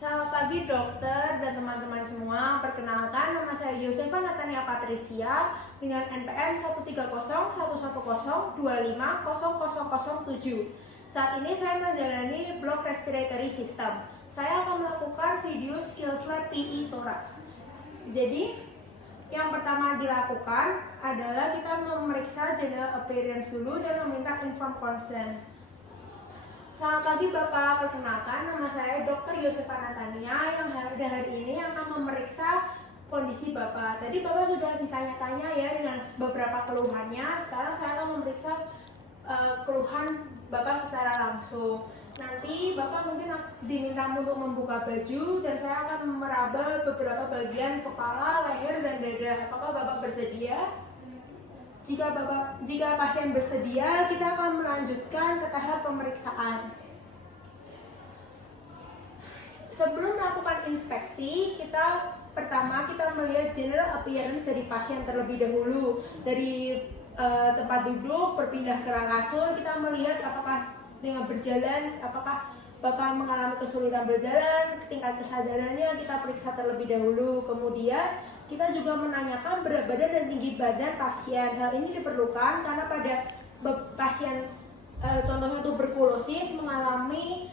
Selamat pagi dokter dan teman-teman semua. Perkenalkan, nama saya Yosefa Natania Patricia dengan NPM 1301102500007. Saat ini saya menjalani blok respiratory system. Saya akan melakukan video skills lab PE thorax. Jadi, yang pertama dilakukan adalah kita memeriksa general appearance dulu dan meminta informed consent. Selamat pagi Bapak, perkenalkan nama saya Dr. Yosefa Natania yang hari ini akan memeriksa kondisi Bapak. Tadi Bapak sudah ditanya-tanya ya dengan beberapa keluhannya. Sekarang saya akan memeriksa keluhan Bapak secara langsung. Nanti Bapak mungkin diminta untuk membuka baju dan saya akan meraba beberapa bagian kepala, leher, dan dada. Apakah Bapak bersedia? Jika pasien bersedia, kita akan melanjutkan ke tahap pemeriksaan. Sebelum melakukan inspeksi, pertama kita melihat general appearance dari pasien terlebih dahulu. Dari tempat duduk, berpindah ke kasur, kita melihat apakah dengan berjalan, apakah Bapak mengalami kesulitan berjalan, tingkat kesadarannya kita periksa terlebih dahulu. Kemudian kita juga menanyakan berat badan dan tinggi badan pasien. Hal ini diperlukan karena pada pasien contohnya tuberkulosis mengalami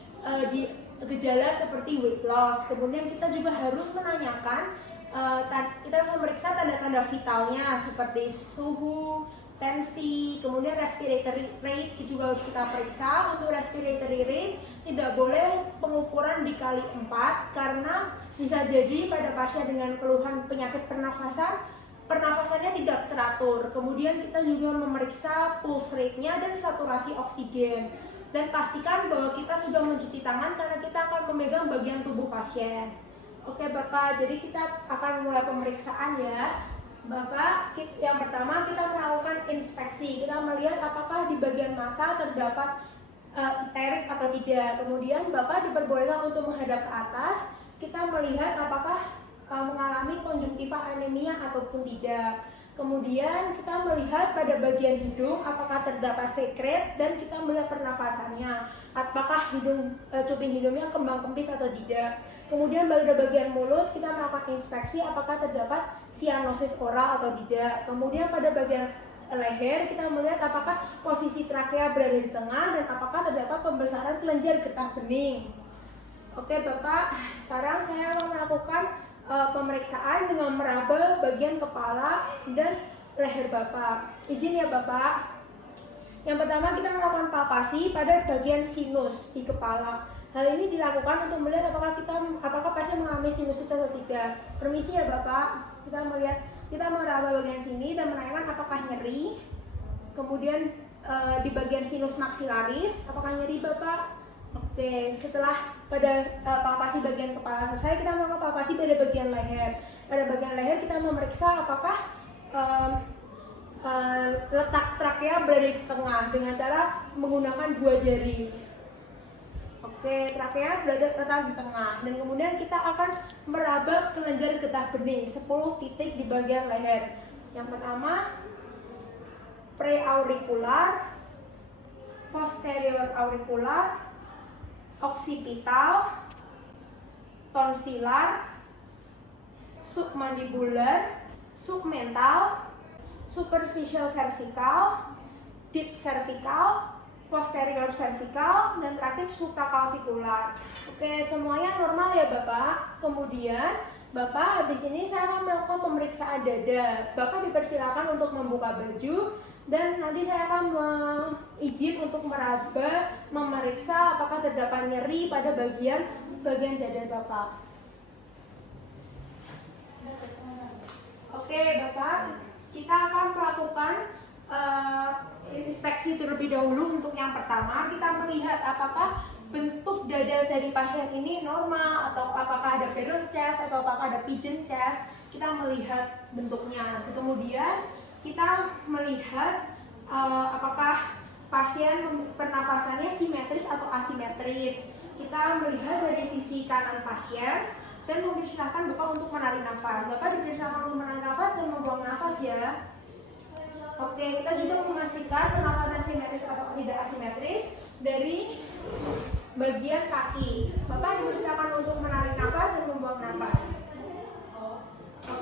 gejala seperti weight loss. Kemudian kita juga harus menanyakan, kita harus memeriksa tanda-tanda vitalnya seperti suhu, tensi, kemudian respiratory rate juga harus kita periksa. Untuk respiratory rate tidak boleh pengukuran dikali 4 karena bisa jadi pada pasien dengan keluhan penyakit pernafasannya tidak teratur. Kemudian kita juga memeriksa pulse rate-nya dan saturasi oksigen. Dan pastikan bahwa kita sudah mencuci tangan karena kita akan memegang bagian tubuh pasien. Oke Bapak, jadi kita akan mulai pemeriksaan ya. Bapak, yang pertama kita melakukan inspeksi. Kita melihat apakah di bagian mata terdapat iterik atau tidak. Kemudian Bapak diperbolehkan untuk menghadap ke atas. Kita melihat apakah mengalami konjungtiva anemia ataupun tidak. Kemudian kita melihat pada bagian hidung apakah terdapat sekret dan kita melihat pernafasannya. Apakah cuping hidungnya kembang kempis atau tidak. Kemudian pada bagian mulut kita melakukan inspeksi apakah terdapat sianosis oral atau tidak. Kemudian pada bagian leher kita melihat apakah posisi trakea berada di tengah dan apakah terdapat pembesaran kelenjar getah bening. Oke Bapak, sekarang saya akan melakukan pemeriksaan dengan meraba bagian kepala dan leher Bapak. Izin ya Bapak. Yang pertama kita melakukan palpasi pada bagian sinus di kepala. Hal ini dilakukan untuk melihat apakah pasien mengalami sinusitis atau tidak. Permisi ya Bapak. Kita meraba bagian sini dan menanyakan apakah nyeri. Kemudian di bagian sinus maksilaris, apakah nyeri Bapak? Oke, setelah pada palpasi bagian kepala selesai, kita melakukan palpasi pada bagian leher. Pada bagian leher kita memeriksa apakah letak trakea berada di tengah dengan cara menggunakan 2 jari. Oke, trakea berada letak di tengah dan kemudian kita akan meraba kelenjar getah bening 10 titik di bagian leher. Yang pertama preaurikular, posterior aurikular, oksipital, tonsilar, submandibular, submental, superficial cervical, deep cervical, posterior cervical, dan terakhir supraclavikular. Oke, semuanya normal ya Bapak. Kemudian Bapak habis ini saya akan melakukan pemeriksaan dada. Bapak dipersilakan untuk membuka baju dan nanti saya akan izin untuk memeriksa apakah terdapat nyeri pada bagian dada Bapak. Oke Bapak, kita akan melakukan inspeksi terlebih dahulu. Untuk yang pertama kita melihat apakah bentuk dada dari pasien ini normal atau apakah ada barrel chest atau apakah ada pigeon chest. Kita melihat bentuknya. Kemudian kita melihat apakah pasien pernafasannya simetris atau asimetris. Kita melihat dari sisi kanan pasien dan mempersilahkan Bapak untuk menarik nafas. Bapak dipersilakan untuk menarik nafas dan membuang nafas ya. Oke, kita juga memastikan pernafasan simetris atau tidak asimetris dari bagian kaki. Bapak dipersilakan untuk menarik nafas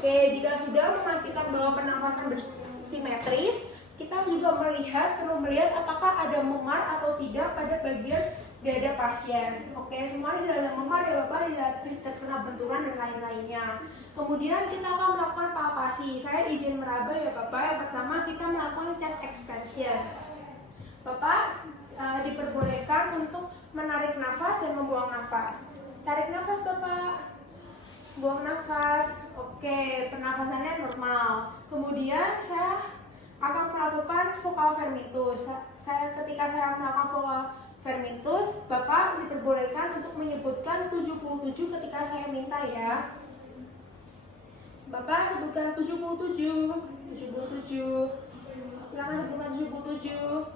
Oke, jika sudah memastikan bahwa pernafasan bersimetris, kita juga perlu melihat apakah ada memar atau tidak pada bagian dada pasien. Oke, semuanya tidak ada memar ya Bapak, tidak terkena benturan dan lain-lainnya. Kemudian kita akan melakukan palpasi. Saya izin meraba ya Bapak. Yang pertama kita melakukan chest expansion. Bapak diperbolehkan untuk menarik nafas dan membuang nafas. Tarik nafas Bapak. Buang nafas. Oke, pernafasannya normal. Kemudian saya akan melakukan vocal vermitus. Ketika saya melakukan vocal vermitus, Bapak diperbolehkan untuk menyebutkan 77 ketika saya minta ya. Bapak sebutkan 77. Silakan sebutkan 77.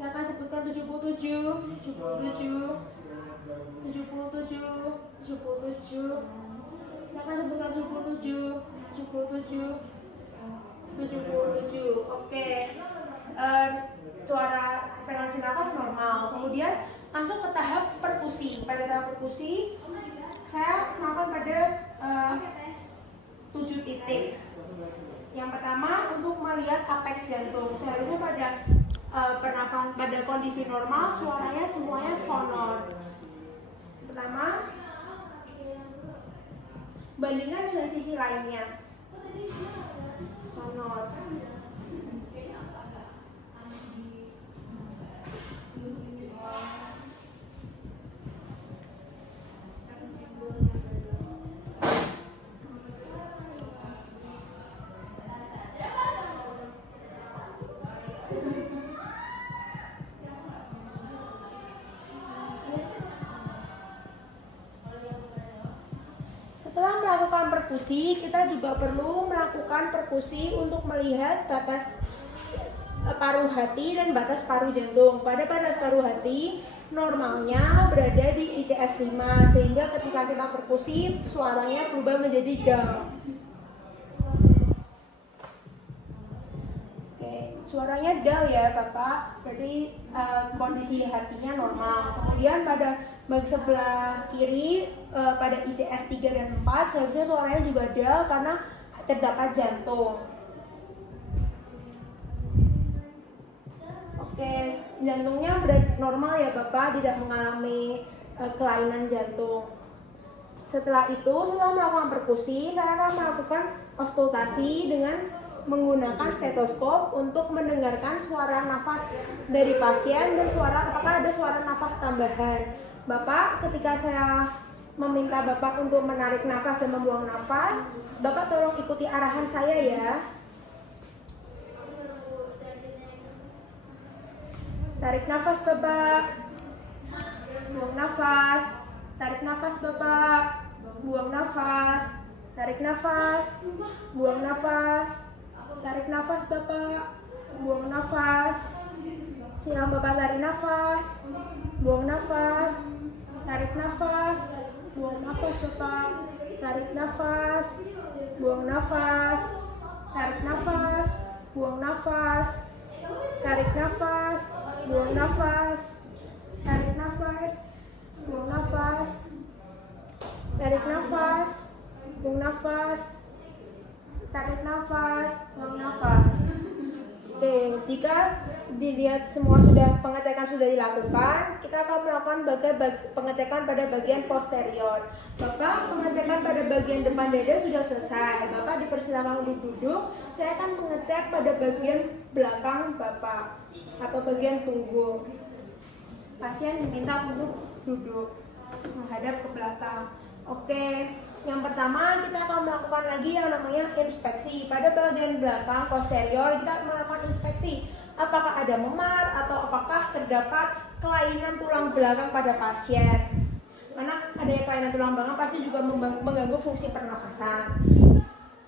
Silakan sebutkan 77. 77. Silakan sebutkan 77. Oke. Suara frekuensi nafas normal. Kemudian masuk ke tahap perkusi. Pada tahap perkusi saya melakukan pada 7 titik. Yang pertama untuk melihat apex jantung. Seharusnya pada kondisi normal suaranya semuanya sonor. Pertama, bandingkan dengan sisi lainnya. Sonor. Setelah melakukan perkusi, kita juga perlu melakukan perkusi untuk melihat batas paruh hati dan batas paruh jantung. Pada batas paruh hati normalnya berada di ICS 5, sehingga ketika kita perkusi suaranya berubah menjadi dull. Oke, suaranya dull ya Bapak, berarti kondisi hatinya normal. Kemudian pada sebelah kiri pada ICS 3 dan 4 seharusnya suaranya juga dull karena terdapat jantung. Oke, jantungnya normal ya Bapak, tidak mengalami kelainan jantung. Setelah melakukan perkusi, saya akan melakukan auskultasi dengan menggunakan stetoskop untuk mendengarkan suara nafas dari pasien dan apakah ada suara nafas tambahan. Bapak, ketika saya meminta Bapak untuk menarik nafas dan membuang nafas, Bapak tolong ikuti arahan saya ya. Tarik nafas Bapak. Buang nafas. Tarik nafas Bapak. Buang nafas. Tarik nafas. Buang nafas. Tarik nafas Bapak. Buang nafas. Silang Bapak tarik nafas. Buang nafas. Tarik nafas. Buang nafas Bapak. Tarik nafas. Buang nafas. Tarik nafas. Buang nafas. Tarik nafas. Buang nafas. Tarik nafas. Buang nafas. Tarik nafas. Buang nafas. Tarik nafas. Buang nafas. Oke, jika dilihat semua pengecekan sudah dilakukan, kita akan melakukan pengecekan pada bagian posterior. Bapak, pengecekan pada bagian depan dada sudah selesai. Bapak dipersilakan untuk duduk. Saya akan mengecek pada bagian belakang Bapak atau bagian punggung. Pasien diminta untuk duduk menghadap ke belakang. Oke. Yang pertama kita akan melakukan lagi yang namanya inspeksi. Pada bagian belakang posterior kita akan melakukan inspeksi. Apakah ada memar atau apakah terdapat kelainan tulang belakang pada pasien. Karena adanya kelainan tulang belakang pasti juga mengganggu fungsi pernafasan.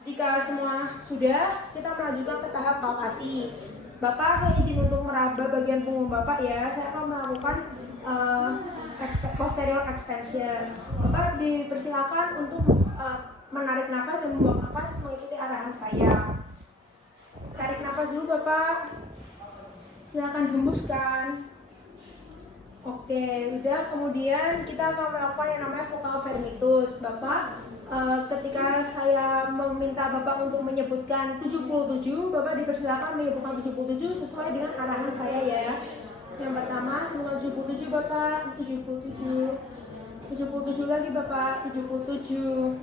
Jika semua sudah, kita melanjutkan ke tahap palpasi. Bapak, saya izin untuk meraba bagian punggung Bapak ya. Saya akan melakukan posterior extension. Bapak dipersilakan untuk menarik nafas dan membuang nafas mengikuti arahan saya. Tarik nafas dulu Bapak. Silakan hembuskan. Oke, udah. Kemudian kita akan melakukan yang namanya vokal vermitus. Bapak, ketika saya meminta Bapak untuk menyebutkan 77, Bapak dipersilakan menyebutkan 77 sesuai dengan arahan saya ya. Yang pertama, sebutkan 77 Bapak, 77. 77 lagi Bapak, 77.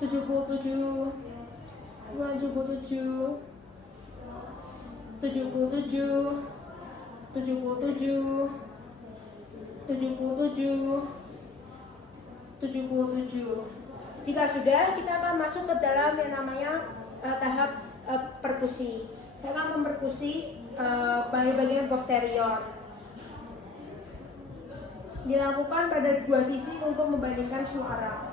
77. 77. 77. 77. 77. 77. Jika sudah, kita akan masuk ke dalam yang namanya tahap perkusi. Saya akan memperkusi bagian posterior. Dilakukan pada dua sisi untuk membandingkan suara.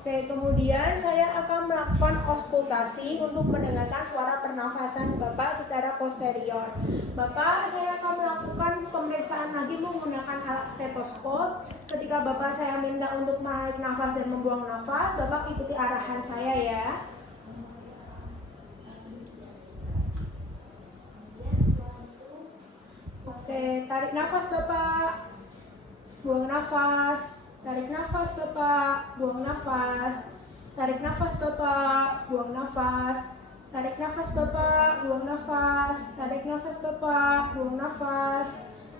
Oke, kemudian saya akan melakukan auskultasi untuk mendengarkan suara pernafasan Bapak secara posterior. Bapak, saya akan melakukan pemeriksaan lagi menggunakan alat stetoskop. Ketika Bapak saya minta untuk menarik nafas dan membuang nafas, Bapak ikuti arahan saya ya. Oke, tarik nafas Bapak. Buang nafas. Tarik nafas Bapak, buang nafas. Tarik nafas Bapak, buang nafas. Tarik nafas Bapak, buang nafas. Tarik nafas Bapak, buang nafas.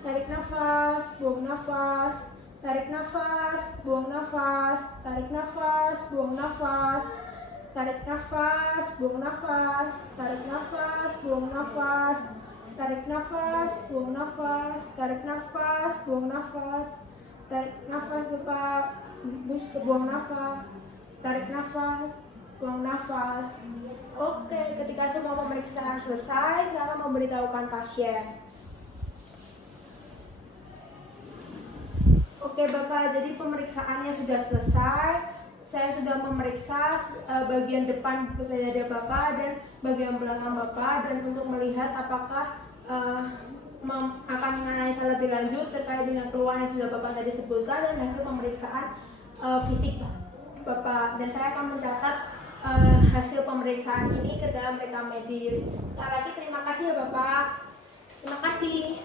Tarik nafas, buang nafas. Tarik nafas, buang nafas. Tarik nafas, buang nafas. Tarik nafas, buang nafas. Tarik nafas, buang nafas. Tarik nafas, buang nafas. Tarik nafas, buang nafas. Tarik nafas Bapak, buang nafas. Tarik nafas, buang nafas. Oke, ketika semua pemeriksaan selesai, silakan memberitahukan pasien. Oke Bapak, jadi pemeriksaannya sudah selesai. Saya sudah memeriksa bagian depan dada Bapak dan bagian belakang Bapak, dan untuk melihat apakah akan menganalisa lebih lanjut terkait dengan keluhan yang sudah Bapak tadi sebutkan dan hasil pemeriksaan fisik Bapak, dan saya akan mencatat hasil pemeriksaan ini ke dalam rekam medis. Sekali lagi terima kasih ya Bapak. Terima kasih.